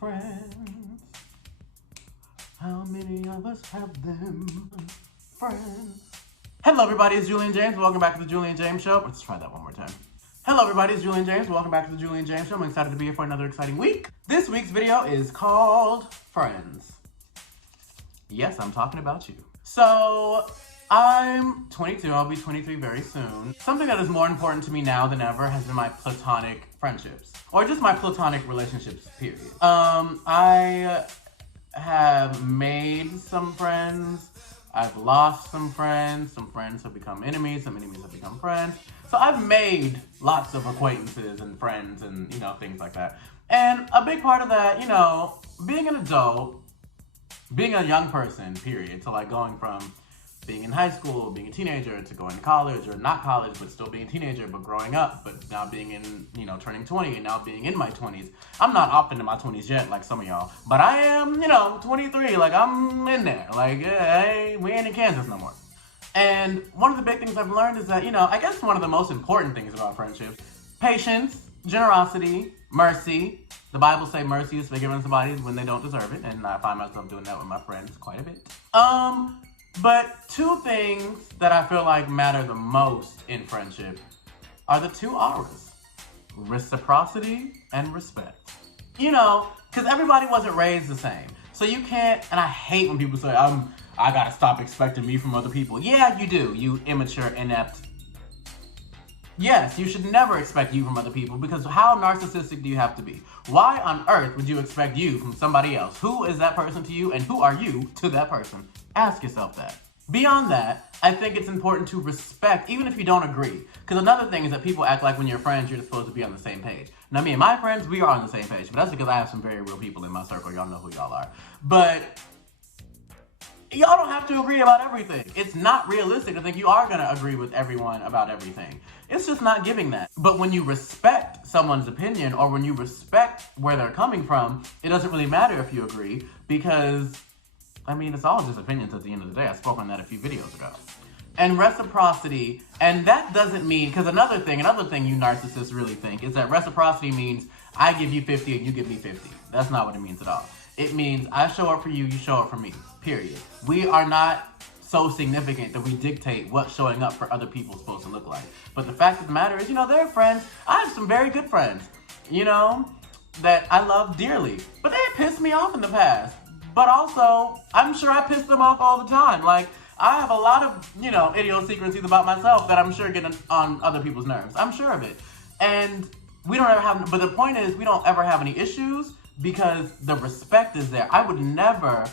Friends. How many of us have them? Friends. Hello everybody, it's Julian James. Welcome back to the Julian James Show. Let's try that one more time. Hello everybody, it's Julian James. Welcome back to the Julian James Show. I'm excited to be here for another exciting week. This week's video is called Friends. Yes, I'm talking about you. So, I'm 22, I'll be 23 very soon. Something that is more important to me now than ever has been my platonic friendships. Or just my platonic relationships, period. I have made some friends, I've lost some friends have become enemies, some enemies have become friends. So I've made lots of acquaintances and friends and, things like that. And a big part of that, being an adult, being a young person, period, to going from being in high school, being a teenager, to going to college, or not college, but still being a teenager, but growing up, but now being in, turning 20, and now being in my 20s. I'm not often in my 20s yet, like some of y'all, but I am, 23, I'm in there. Hey, we ain't in Kansas no more. And one of the big things I've learned is that, I guess one of the most important things about friendships, patience, generosity, mercy. The Bible say mercy is forgiving somebody when they don't deserve it, and I find myself doing that with my friends quite a bit. But two things that I feel like matter the most in friendship are the two R's. Reciprocity and respect. Because everybody wasn't raised the same. So you can't, and I hate when people say, I gotta stop expecting me from other people. Yeah, you do, you immature, inept. Yes, you should never expect you from other people, because how narcissistic do you have to be? Why on earth would you expect you from somebody else? Who is that person to you, and who are you to that person? Ask yourself that. Beyond that, I think it's important to respect, even if you don't agree. Because another thing is that people act like when you're friends, you're supposed to be on the same page. Now, me and my friends, we are on the same page, but that's because I have some very real people in my circle. Y'all know who y'all are. But y'all don't have to agree about everything. It's not realistic to think you are going to agree with everyone about everything. It's just not giving that. But when you respect someone's opinion, or when you respect where they're coming from, it doesn't really matter if you agree, because it's all just opinions at the end of the day. I spoke on that a few videos ago. And reciprocity, and that doesn't mean, because another thing you narcissists really think is that reciprocity means I give you 50 and you give me 50. That's not what it means at all. It means I show up for you, you show up for me, period. We are not so significant that we dictate what showing up for other people is supposed to look like. But the fact of the matter is, they're friends. I have some very good friends, that I love dearly. But they pissed me off in the past. But also, I'm sure I piss them off all the time. I have a lot of, idiosyncrasies about myself that I'm sure get on other people's nerves. I'm sure of it. And we don't ever have, but the point is, we don't ever have any issues because the respect is there. I would never,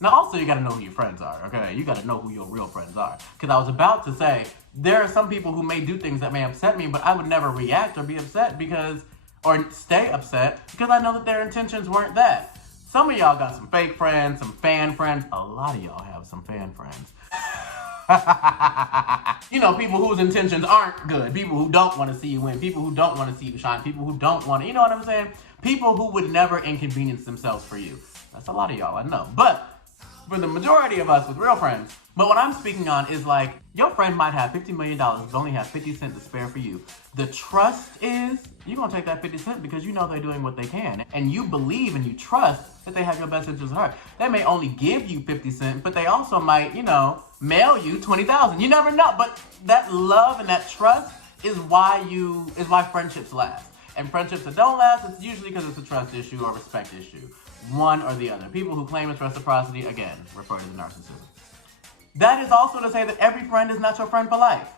now also you gotta know who your friends are, okay? You gotta know who your real friends are. Because I was about to say, there are some people who may do things that may upset me, but I would never react or be upset or stay upset because I know that their intentions weren't that. Some of y'all got some fake friends, some fan friends. A lot of y'all have some fan friends. People whose intentions aren't good. People who don't want to see you win. People who don't want to see you shine. People who don't want to, you know what I'm saying? People who would never inconvenience themselves for you. That's a lot of y'all, I know. But for the majority of us with real friends, but what I'm speaking on is your friend might have $50 million, but only have 50 cents to spare for you. The trust is, you're going to take that 50 cents because they're doing what they can. And you believe and you trust that they have your best interest at heart. They may only give you 50 cents, but they also might, mail you 20,000. You never know. But that love and that trust is why friendships last. And friendships that don't last, it's usually because it's a trust issue or respect issue. One or the other. People who claim it's reciprocity, again, refer to the narcissism. That is also to say that every friend is not your friend for life.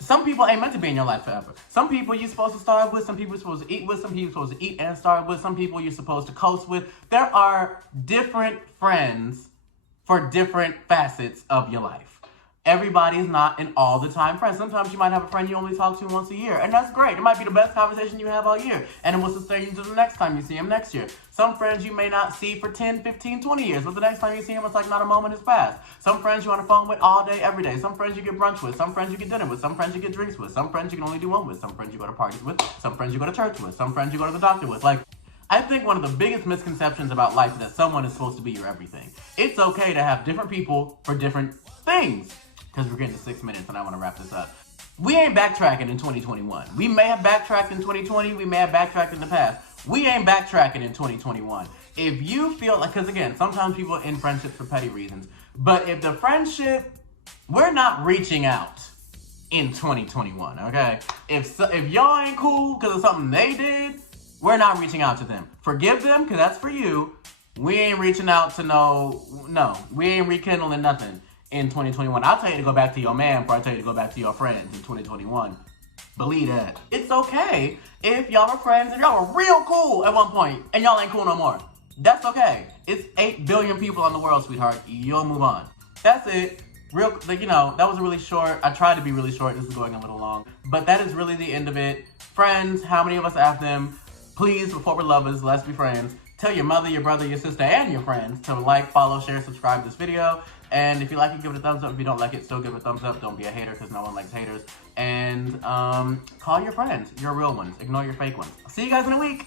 Some people ain't meant to be in your life forever. Some people you're supposed to starve with, some people you're supposed to eat with, some people you're supposed to eat and starve with, some people you're supposed to coast with. There are different friends for different facets of your life. Everybody is not an all the time friend. Sometimes you might have a friend you only talk to once a year, and that's great. It might be the best conversation you have all year, and it will sustain you to the next time you see him next year. Some friends you may not see for 10, 15, 20 years, but the next time you see him, it's like not a moment has passed. Some friends you're on the phone with all day, every day. Some friends you get brunch with. Some friends you get dinner with. Some friends you get drinks with. Some friends you can only do one with. Some friends you go to parties with. Some friends you go to church with. Some friends you go to the doctor with. I think one of the biggest misconceptions about life is that someone is supposed to be your everything. It's okay to have different people for different things. Because we're getting to 6 minutes and I want to wrap this up. We ain't backtracking in 2021. We may have backtracked in 2020. We may have backtracked in the past. We ain't backtracking in 2021. If you feel like, because again, sometimes people are in friendships for petty reasons, but if the friendship, we're not reaching out in 2021, okay? If y'all ain't cool because of something they did, we're not reaching out to them. Forgive them, because that's for you. We ain't reaching out to we ain't rekindling nothing in 2021. I'll tell you to go back to your man before I tell you to go back to your friends in 2021. Believe that. It's okay if y'all were friends, if y'all were real cool at one point, and y'all ain't cool no more. That's okay. It's 8 billion people in the world, sweetheart. You'll move on. That's it. That was really short. I tried to be really short. This is going a little long. But that is really the end of it. Friends, how many of us have them? Please, before we're lovers, let's be friends. Tell your mother, your brother, your sister, and your friends to like, follow, share, subscribe to this video. And if you like it, give it a thumbs up. If you don't like it, still give it a thumbs up. Don't be a hater, because no one likes haters. And call your friends, your real ones. Ignore your fake ones. See you guys in a week.